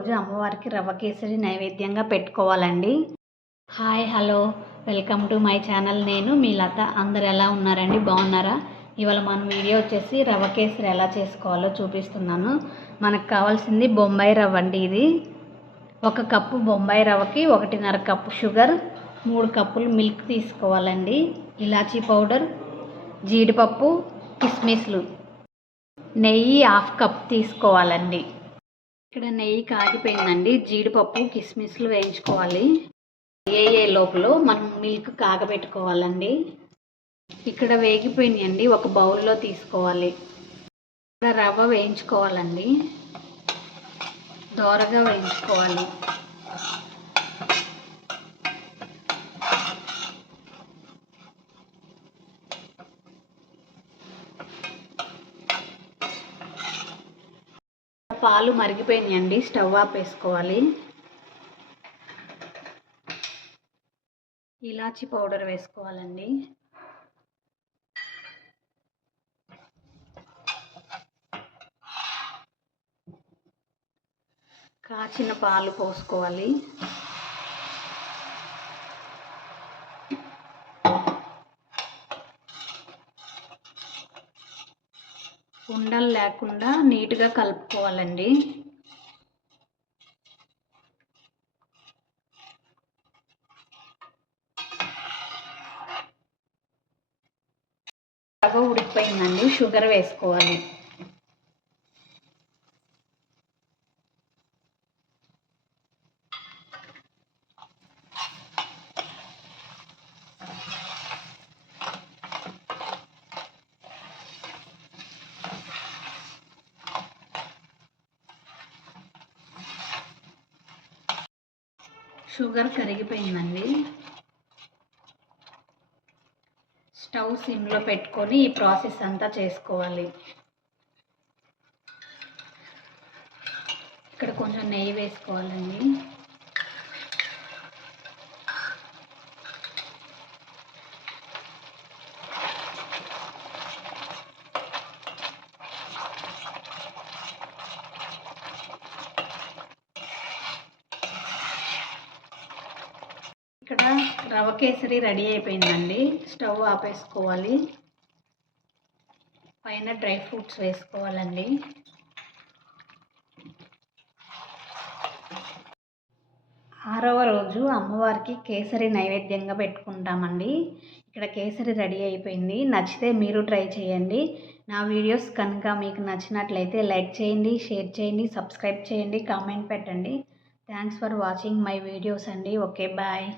రోజు అమ్మవారికి రవ్వ కేసరి నైవేద్యంగా పెట్టుకోవాలండి. Hi hello welcome to my channel. నేను మీ లత. అందరు ఎలా ఉన్నారండి? బాగున్నారా? ఇవాళ మన వీడియో వచ్చేసి రవ్వ కేసరి ఎలా చేసుకోవాలో చూపిస్తున్నాను. మనకు కావాల్సింది బొంబాయి రవ్వ అండి. ఇది 1 కప్పు బొంబాయి రవ్వకి 1.5 కప్పు షుగర్, 3 కప్పులు మిల్క్ తీసుకోవాలండి. ఇలాచీ పౌడర్, జీడిపప్పు, కిస్మిస్లు, నెయ్యి 1/2 కప్ తీసుకోవాలండి. ఇక్కడ నెయ్యి కాగిపోయిందండి. జీడిపప్పు, కిస్మిస్లు వేయించుకోవాలి. లోపల మనం మిల్క్ కాగబెట్టుకోవాలండి. ఇక్కడ వేగిపోయినాయండి. ఒక బౌల్లో తీసుకోవాలి. ఇక్కడ రవ్వ వేయించుకోవాలండి. దోరగా వేయించుకోవాలి. పాలు మరిగిపోయినాయండి. స్టవ్ ఆపేసుకోవాలి. ఇలాచీ పౌడర్ వేసుకోవాలండి. కాచిన పాలు పోసుకోవాలి. ఉండలు లేకుండా నీట్గా కలుపుకోవాలండి. బాగా ఉడికిపోయిందండి. షుగర్ వేసుకోవాలి. షుగర్ కరిగిపోయిందండి. స్టవ్ సిమ్లో పెట్టుకొని ఈ ప్రాసెస్ అంతా చేసుకోవాలి. ఇక్కడ కొంచెం నెయ్యి వేసుకోవాలండి. ఇక్కడ రవ్వ కేసరి రెడీ అయిపోయిందండి. స్టవ్ ఆపేసుకోవాలి. పైన డ్రై ఫ్రూట్స్ వేసుకోవాలండి. ఆరవ రోజు అమ్మవారికి కేసరి నైవేద్యంగా పెట్టుకుంటామండి. ఇక్కడ కేసరి రెడీ అయిపోయింది. నచ్చితే మీరు ట్రై చేయండి. నా వీడియోస్ కనుక మీకు నచ్చినట్లయితే లైక్ చేయండి, షేర్ చేయండి, సబ్స్క్రైబ్ చేయండి, కామెంట్ పెట్టండి. Thanks for watching my videos అండి. Okay bye.